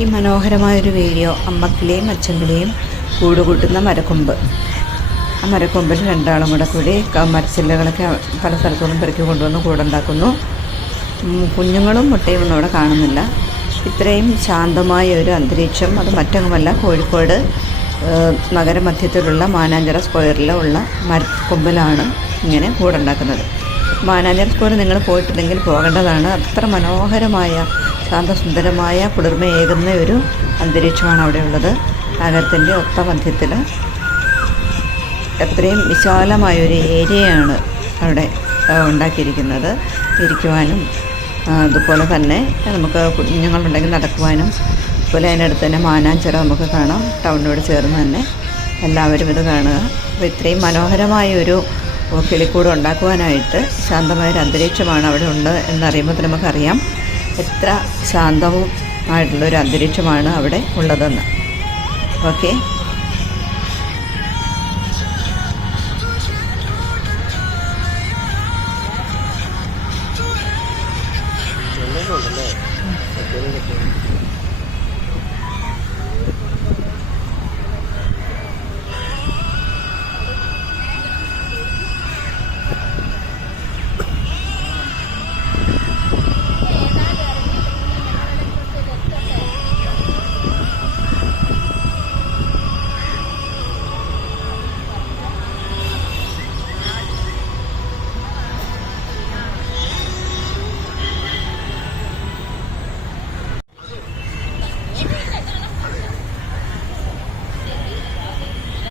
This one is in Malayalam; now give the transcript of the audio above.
ഈ മനോഹരമായൊരു വീഡിയോ അമ്മക്കിളിയും അച്ചങ്കിളിയും കൂടുകൂട്ടുന്ന മരക്കൊമ്പ്. ആ മരക്കൊമ്പിൽ രണ്ടാളും കൂടി മരച്ചില്ലകളൊക്കെ പല സ്ഥലത്തുനിന്നും പെറുക്കി കൊണ്ടുവന്ന് കൂടുണ്ടാക്കുന്നു. കുഞ്ഞുങ്ങളും മുട്ടയും ഒന്നും അവിടെ കാണുന്നില്ല. ഇത്രയും ശാന്തമായ ഒരു അന്തരീക്ഷം അത് മറ്റൊന്നുമല്ല, കോഴിക്കോട് നഗരമധ്യത്തിലുള്ള മാനാഞ്ചിറ സ്ക്വയറിലുള്ള മരക്കൊമ്പിലാണ് ഇങ്ങനെ കൂടുണ്ടാക്കുന്നത്. മാനാഞ്ചിറ സ്ക്വയർ നിങ്ങൾ പോയിട്ടുണ്ടെങ്കിൽ പോകേണ്ടതാണ്. അത്ര മനോഹരമായ ശാന്തസുന്ദരമായ കുളിർമയേകുന്ന ഒരു അന്തരീക്ഷമാണ് അവിടെ ഉള്ളത്. നഗരത്തിൻ്റെ ഒത്ത മധ്യത്തിൽ എത്രയും വിശാലമായൊരു ഏരിയയാണ് അവിടെ ഉണ്ടാക്കിയിരിക്കുന്നത്. ഇരിക്കുവാനും അതുപോലെ തന്നെ നമുക്ക് കുഞ്ഞുങ്ങളുണ്ടെങ്കിൽ നടക്കുവാനും. അതുപോലെ അതിനടുത്ത് തന്നെ മാനാഞ്ചിറ നമുക്ക് കാണാം, ടൗണിനോട് ചേർന്ന് തന്നെ. എല്ലാവരും ഇത് കാണുക. അപ്പോൾ ഇത്രയും മനോഹരമായൊരു കിളിക്കൂട് ഉണ്ടാക്കുവാനായിട്ട് ശാന്തമായൊരു അന്തരീക്ഷമാണ് അവിടെ ഉണ്ട് എന്നറിയുമ്പോൾ നമുക്കറിയാം എത്ര ശാന്തവും ആയിട്ടുള്ളൊരു അന്തരീക്ഷമാണ് അവിടെ ഉള്ളതെന്ന്. ഓക്കെ, ഉണ്ടല്ലേ.